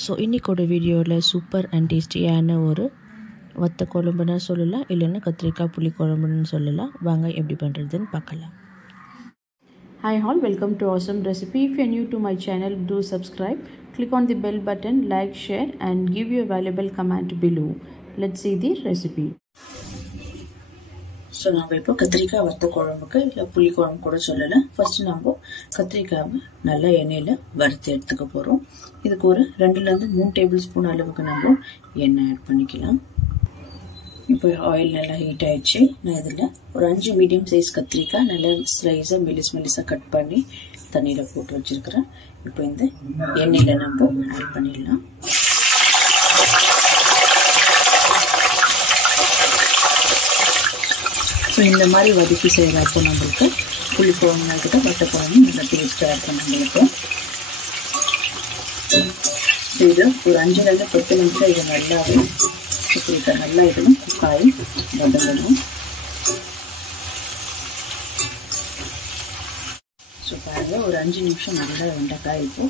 So இன்றைக்கோட வீடியோவில் super and டேஸ்டியான ஒரு வத்த குழம்புன்னு சொல்லலாம், இல்லைன்னா கத்திரிக்காய் புளி குழம்புன்னு சொல்லலாம். வாங்க எப்படி பண்ணுறதுன்னு பார்க்கலாம். Hi all, welcome to Awesome Recipe. If you are new to my channel, do subscribe. Click on the bell button, like, share and give your valuable comment below. Let's see the recipe. So நம்ம இப்போ கத்திரிக்காய் வத்த குழம்புக்கு இல்லை புளி குழம்பு கூட சொல்லலாம். ஃபர்ஸ்ட் நம்ம கத்திரிக்காவை நல்லா எண்ணெயில் வறுத்து எடுத்துக்க போகிறோம். இதுக்கு ஒரு 2-3 டேபிள் ஸ்பூன் அளவுக்கு நம்ம எண்ணெய் ஆட் பண்ணிக்கலாம். இப்போ ஆயில் நல்லா ஹீட் ஆயிடுச்சு. நான் இதில் ஒரு 5 மீடியம் சைஸ் கத்திரிக்காய் நல்லா ஸ்லைஸாக மெலிசாக கட் பண்ணி தண்ணியில் போட்டு வச்சுருக்கிறேன். இப்போ இந்த எண்ணெயில் நம்ம ஆட் பண்ணிடலாம். ஸோ இந்த மாதிரி வதக்கி செய்கிறப்போ நம்மளுக்கு புளி குழம்புக்கிட்ட வத்த குழம்பு நல்லா டேஸ்ட்டாக இருக்கும் நம்மளுக்கு. ஸோ இது ஒரு 5-10 நிமிஷம் இது நல்லாவே கத்திரிக்காய் நல்லா இதெல்லாம் குக்காய் வதங்கணும். ஸோ பாருங்கள், ஒரு 5 நிமிஷம் நல்லா வெண்டைக்காய் இப்போ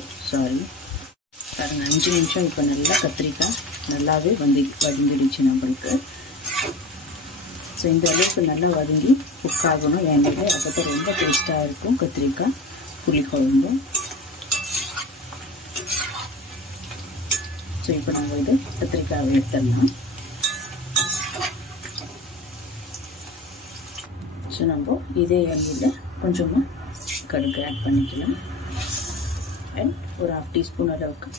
பாருங்கள் 5 நிமிஷம் இப்போ நல்லா கத்திரிக்காய் நல்லாவே வதங்கிடுச்சு நம்மளுக்கு. ஸோ இந்த அளவுக்கு நல்லா வதங்கி குக் ஆகணும் எண்ணெயில். அப்போ தான் ரொம்ப டேஸ்ட்டாக இருக்கும் கத்திரிக்காய் புளி குழம்பு. ஸோ இப்போ நம்ம இது கத்திரிக்காய் எடுத்துடலாம். ஸோ நம்ம இதே எண்ணெயில் கொஞ்சமாக கடுகு ஆட் பண்ணிக்கலாம். அண்ட் ஒரு 1/2 டீஸ்பூன் அளவுக்கு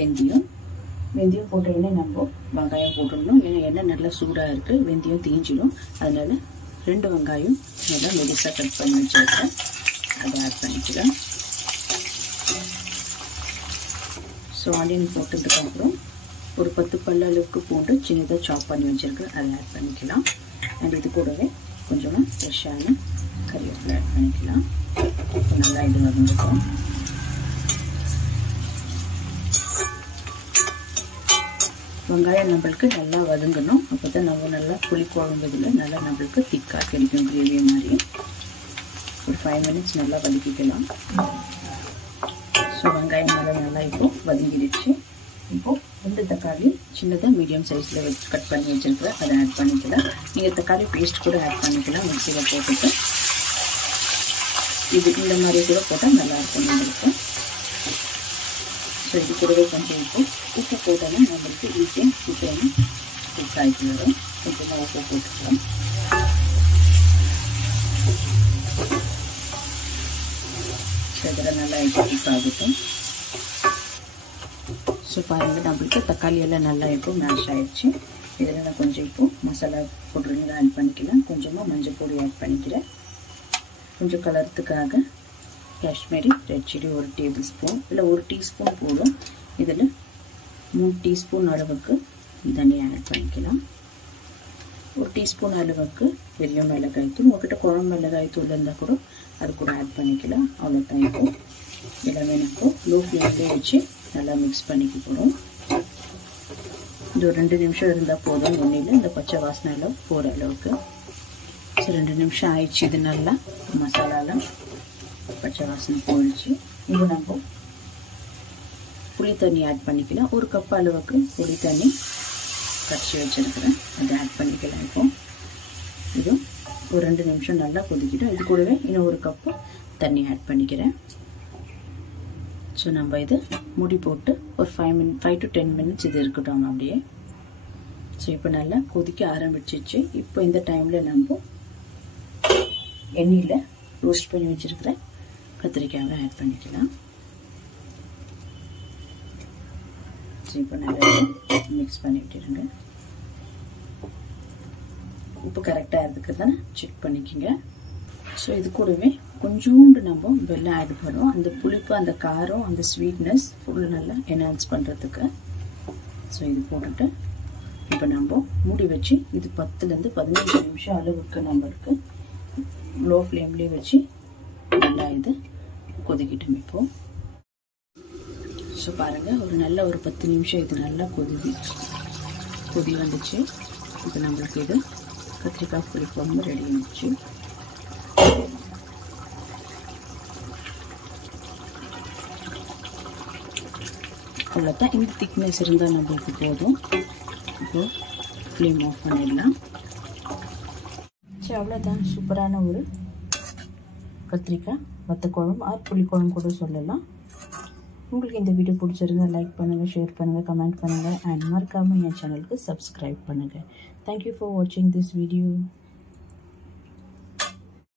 வெந்தயம் போட்டோடனே நம்ம வெங்காயம் போட்டுடணும். ஏன்னா எண்ணெய் நல்லா சூடாக இருக்குது, வெந்தயம் தீஞ்சிடும். அதனால் 2 வெங்காயம் நல்லா மெலிசாக கட் பண்ணி வச்சுருக்கேன், அதை ஆட் பண்ணிக்கலாம். ஸோ ஆனியன் போட்டதுக்கப்புறம் ஒரு 10 பல்லு அளவுக்கு பூண்டு சின்னதாக சாப் பண்ணி வச்சுருக்கேன், அதை ஆட் பண்ணிக்கலாம். அண்ட் இது கூடவே கொஞ்சமாக ஃப்ரெஷ்ஷான கறிவேப்பிலை ஆட் பண்ணிக்கலாம். இப்போ நல்லா இது வந்துடும். வெங்காயம் நம்மளுக்கு நல்லா வதங்கணும். அப்போ தான் நம்ம நல்லா புளி குழம்பு இதில் நல்லா நம்மளுக்கு திக்காக கிடைக்கும், கிரேவி மாதிரி. ஒரு 5 மினிட்ஸ் நல்லா வதக்கிக்கலாம். ஸோ வெங்காயம் நல்லா இப்போ வதங்கிடுச்சு. இப்போது 2 தக்காளி சின்னதாக மீடியம் சைஸில் வச்சு கட் பண்ணி வச்சுருக்கிறேன், அதை ஆட் பண்ணிக்கலாம். நீங்கள் தக்காளி பேஸ்ட் கூட ஆட் பண்ணிக்கலாம் மிக்சியில் போட்டுட்டு. இது இந்த மாதிரி கூட போட்டால் நல்லாயிருக்கும் நம்மளுக்கு. ஸோ இது கூடவே கொஞ்சம் உப்பு போட்டோன்னா நம்மளுக்கு ஈஸியாக சீக்கிரமாக குக் ஆகிட்டு வரும். கொஞ்சமாக உப்பு போட்டுக்கலாம். ஸோ இதில் நல்லா குக் ஆகட்டும். ஸோ பாருங்கள், நம்மளுக்கு தக்காளி எல்லாம் நல்லா இப்போ மேஷ் ஆகிடுச்சு. இதில் நான் கொஞ்சம் இப்போ மசாலா பவுடருங்க ஆட் பண்ணிக்கலாம். கொஞ்சமாக மஞ்சள் பொடி ஆட் பண்ணிக்கிறேன். கொஞ்சம் கலர்த்துக்காக Kashmiri red chilli 1 tablespoon இல்லை 1 டீஸ்பூன் போடும். இதில் 3 டீஸ்பூன் அளவுக்கு தனியா ஆட் பண்ணிக்கலாம். 1 டீஸ்பூன் அளவுக்கு வெள்ளை மிளகாய் தூள். உங்கள்கிட்ட குழம்பு மிளகாய் தூள் இருந்தால் கூட அது கூட ஆட் பண்ணிக்கலாம். அவ்வளோதான். இப்போ எல்லாமே நம்ம லோ ஃப்ளேம்லேயே வச்சு நல்லா மிக்ஸ் பண்ணிக்க போகிறோம். இது ஒரு 2 நிமிஷம் இருந்தால் போதும். ஒன்றில் இந்த பச்சை வாசனை எல்லாம் போகிற அளவுக்கு. ஸோ 2 நிமிஷம் ஆயிடுச்சு. இது நல்லா மசாலாலாம் பச்சை வாசனை போயிடுச்சு. இப்போ நம்ம புளி தண்ணி ஆட் பண்ணிக்கலாம். 1 கப் அளவுக்கு புளி தண்ணி கரைச்சி வச்சுருக்கிறேன், அதை ஆட் பண்ணிக்கலாம். இப்போ இது ஒரு 2 நிமிஷம் நல்லா கொதிக்கிட்டோம். இது கூடவே இன்னும் 1 கப்பு தண்ணி ஆட் பண்ணிக்கிறேன். ஸோ நம்ம இது மூடி போட்டு ஒரு 5 to 10 மினிட்ஸ் இது இருக்கட்டும் அப்படியே. ஸோ இப்போ நல்லா கொதிக்க ஆரம்பிச்சிச்சு. இப்போ இந்த டைமில் நம்ம எண்ணெயில் ரோஸ்ட் பண்ணி வச்சுருக்கிறேன் கத்திரிக்காயை ஆட் பண்ணிக்கலாம். ஸோ இப்போ நல்லா மிக்ஸ் பண்ணி விட்டுருங்க. உப்பு கரெக்டாக இருக்குது தானே செக் பண்ணிக்கோங்க. ஸோ இது கூடவே கொஞ்சோண்டு நம்ம வெல்லம் ஆட் பண்ணுவோம். அந்த புளிப்பு, அந்த காரம், அந்த ஸ்வீட்னஸ் ஃபுல் நல்லா என்ஹான்ஸ் பண்ணுறதுக்கு. ஸோ இது போட்டுட்டு இப்போ நம்ம மூடி வச்சு இது 10-15 நிமிஷம் அளவுக்கு நம்மளுக்கு லோ ஃப்ளேம்லேயே வச்சு நல்லா இது கொதிக்கிட்டோம். இப்போது ஸோ பாருங்கள், ஒரு 10 நிமிஷம் இது நல்லா கொதி வந்துச்சு. இப்போ நம்மளுக்கு இது கத்திரிக்காய் புளி குழம்பு ரெடி ஆகிடுச்சு. அவ்வளோதான். இந்த திக்னஸ் இருந்தால் நம்மளுக்கு போதும். இப்போ ஃப்ளேம் ஆஃப் பண்ணிடலாம். சரி, அவ்வளோதான். சூப்பரான ஒரு கத்திரிக்காய் வத்த குழம்பு ஆர் புளிக்குழம்பு கூட சொல்லலாம். உங்களுக்கு இந்த வீடியோ பிடிச்சிருந்தா லைக் பண்ணுங்கள், ஷேர் பண்ணுங்கள், கமெண்ட் பண்ணுங்கள் அண்ட் மறக்காமல் என் சேனலுக்கு சப்ஸ்கிரைப் பண்ணுங்கள். தேங்க்யூ ஃபார் வாட்சிங் திஸ் வீடியோ.